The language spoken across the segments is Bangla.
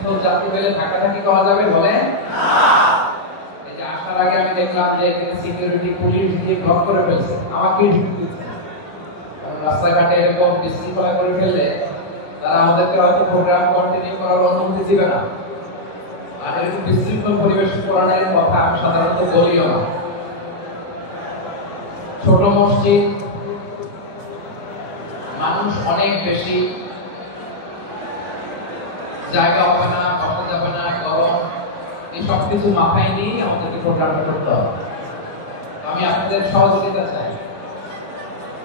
বিশৃঙ্খল জাতি হলে থাকাথাকি করা যাবে বলে না। এই যে আসার আগে আমি দেখলাম যে এখানে সিকিউরিটি পুলিশ দিয়ে ব্লক করে ফেলছে, আমাকে ঢুকতেছে। রাস্তাঘাটে এরকম বিশৃঙ্খলা করে ফেললে তারা আমাদেরকে হয়তো প্রোগ্রাম কন্টিনিউ করার অনুমতি দিবে না। আর এরকম বিশৃঙ্খল পরিবেশ করানোর কথা আমি সাধারণত বলিও না। ছোট মসজিদ, মানুষ অনেক বেশি, জায়গা হবে না, বসা যাবে না, গরম, এই সব কিছু মাথায় নিয়ে আমাদেরকে প্রোগ্রামটা করতে হবে। আমি আপনাদের সহযোগিতা চাই।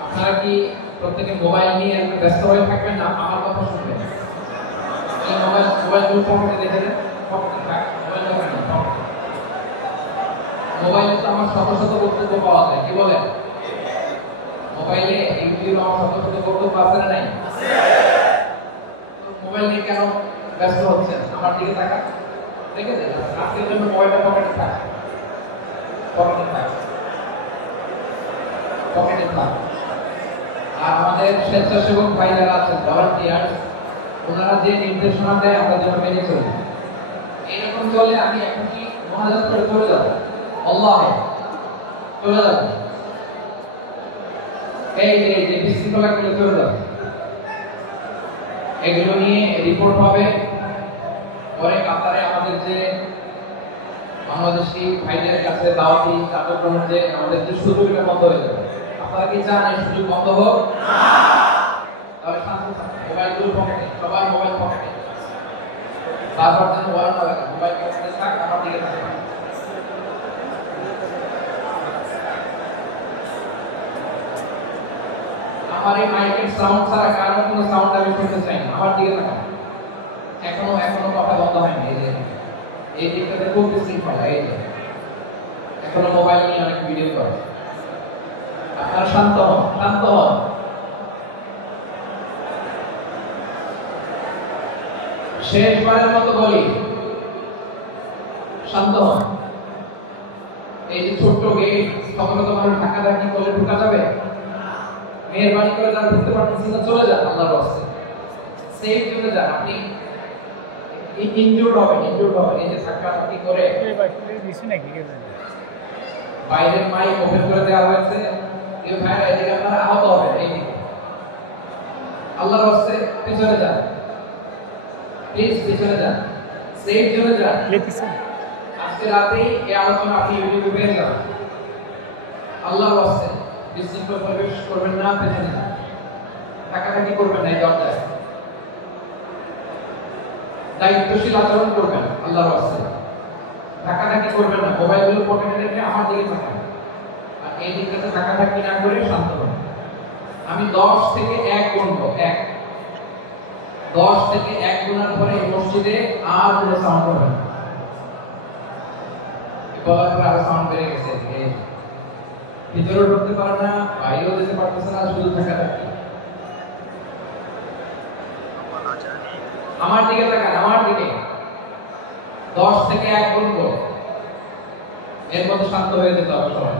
আপনারা কি প্রত্যেকে মোবাইল নিয়ে ব্যস্ত হয়ে থাকবেন না? আমার কথা শুনবেন। মোবাইল পকেটে দেখে দেন, পকেটে থাক, মোবাইলে তো আমার শত শত বক্তব্য পাওয়া যায়, কি বলেন? মোবাইলে এইগুলো আমার শত শত বক্তব্য আছে না নাই? মোবাইল নিয়ে কেন ব্যস্ত হচ্ছেন? আমার দিকে তাকান, দেখে দেন। আজকের জন্য মোবাইলটা পকেটে থাক, পকেটে থাক, পকেটে থাক। আর আমাদের স্বেচ্ছাসেবক ভাই যারা আছেন, ভলান্টিয়ার, ওনারা যে নির্দেশনা দেয় আমরা যেন মেনে চলি। এইরকম চলে আমি এখন কি মহাজাত করে চলে যাবো, আল্লাহে চলে যাবো, এই যে বিশৃঙ্খলা করে চলে যাবো, এগুলো নিয়ে রিপোর্ট হবে। পরে কাতারে আমাদের যে বাংলাদেশি ভাইদের কাছে দাওয়াতি কার্যক্রমের যে আমাদের যে সুযোগটা বন্ধ হয়ে যাবে। আপনারা কি চান এই সুযোগ বন্ধ হোক? তাহলে শান্ত থাকুন, মোবাইলগুলো পকেটে, সবার মোবাইল পকেটে, বারবার যেন বলা না লাগে মোবাইল পকেটে থাক, আমার দিকে থাকুন। আমার এই মাইকের সাউন্ড ছাড়া কারো কোনো সাউন্ড আমি শুনতে চাই না, আমার দিকে থাকুন। এখনো কথা বন্ধ হয়নি। এই দিকটাতে খুব বিশৃঙ্খলা, এই যে এখনো মোবাইল নিয়ে অনেক ভিডিও করে। আপনারা শান্ত হন, শান্ত হন। শেষবারের মতো বলি, শান্ত হন। এই যে ছোট্ট গেট, সকলে তোমার ঢাকাঢাকি করলে ঢুকা যাবে? মেহরবানি করে যারা ঢুকতে পারতেছেন না চলে যান, আল্লাহর রাস্তে সেফ চলে যান। আপনি ইনজুর্ড হবেন। এই যে ধাক্কাধাক্কি করে বাইরের মাইক ওপেন করে দেওয়া হয়েছে, কেউ ভাইরা এদিকে আপনারা আহত হবেন। এই দিকে আল্লাহর রাস্তে পিছনে যান, প্লিজ পিছনে যান, সেফ চলে যান। আজকে রাতেই এই আলোচনা আপনি ইউটিউবে পেয়ে যাবেন। আল্লাহর রাস্তে বিশৃঙ্খল পরিবেশ করবেন না, পেছনে যান, ধাক্কাধাক্কি করবেন না, এই দরজায় দায়িত্বশীল আচরণ করবেন। আল্লাহর রাস্তে ধাক্কাধাক্কি করবেন না, মোবাইলগুলো পকেটে রেখে আমার দিকে তাকান। আর এই দিকটাতে ধাক্কাধাক্কি না করে শান্ত হন। আমি 10 থেকে 1 গুনবো, 1, 10 থেকে 1 গুনার পরে এই মসজিদে আর কোনো সাউন্ড হবে না। বলার পরে আরো সাউন্ড বেড়ে গেছে, ভিতরে ঢুকতে পারে না, বাইরেও যেতে পারতেছে না, শুধু ধাক্কাধাক্কি। আমার দিকে তাকান, আমার দিকে। 10 থেকে 1 গুনবো, এর মধ্যে শান্ত হয়ে যেতে হবে সবাই।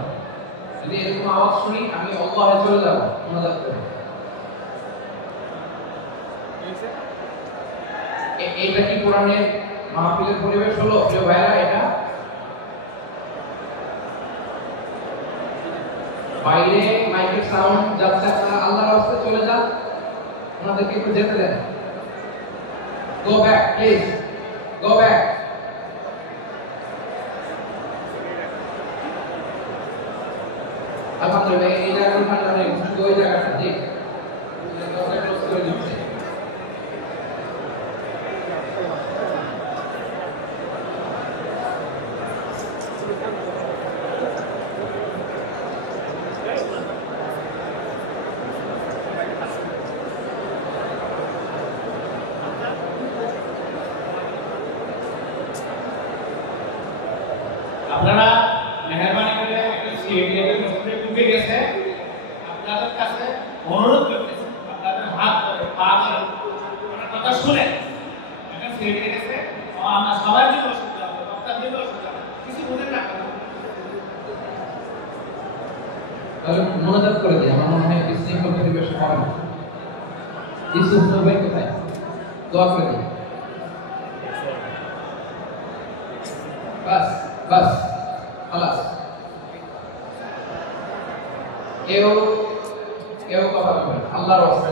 যদি এরকম আওয়াজ শুনি আমি আল্লাহে চলে যাবো মুনাজাত করে। এটা কি কোরআনের মাহফিলের পরিবেশ হলো? প্রিয় ভাইরা, এটা বাইরে মাইকের সাউন্ড যাচ্ছে, আপনারা আল্লাহর রাস্তায় চলে যান, ওনাদেরকে একটু যেতে দেন। Go back please, go back. আলহামদুলিল্লাহ, এই জায়গাটা মানে শুধু ওই জায়গাটা ঠিক দরজা ক্লোজ করে দিচ্ছে। আপনারা মেহরবানি করে একটা স্টেডিয়ামের মধ্যে ঢুকে গেছে, আপনাদের কাছে অনুরোধ করতেছি আপনাদের হাত ধরে পা ধরে আমার কথা শুনে একটা স্টেডিয়ামে গেছে, আমরা সবার জন্য অসুবিধা হবে, বক্তার জন্য অসুবিধা হবে, কিছু বুঝেন না। তাহলে মনোযোগ করে দিই, আমার মনে হয় বিশৃঙ্খল পরিবেশ হবে না। ইউসুফ ভাই কোথায়? দোয়া করে দিই। বাস বাস খালাস কেউ কেউ কথা বলবেন আল্লাহর ওয়াস্তে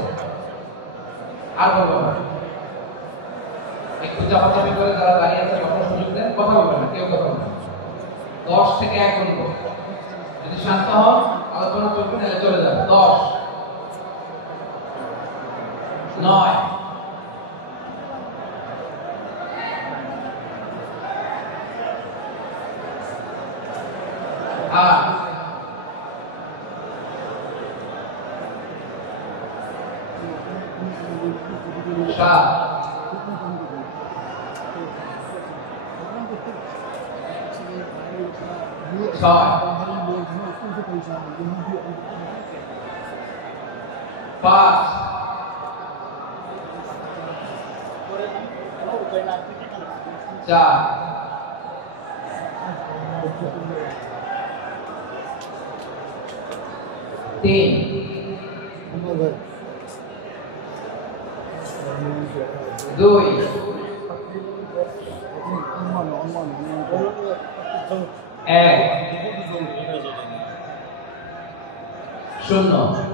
আর বলবেন না একটু চাপাচাপি করে যারা দাঁড়িয়ে আছে কথা সুযোগ দেন কথা বলবেন না কেউ কথা বলবেন 10 থেকে 1 গুণ যদি শান্ত হন আলোচনা করবেন তাহলে চলে যাবে 10 9 8 7 6 5 4 3 2 1 0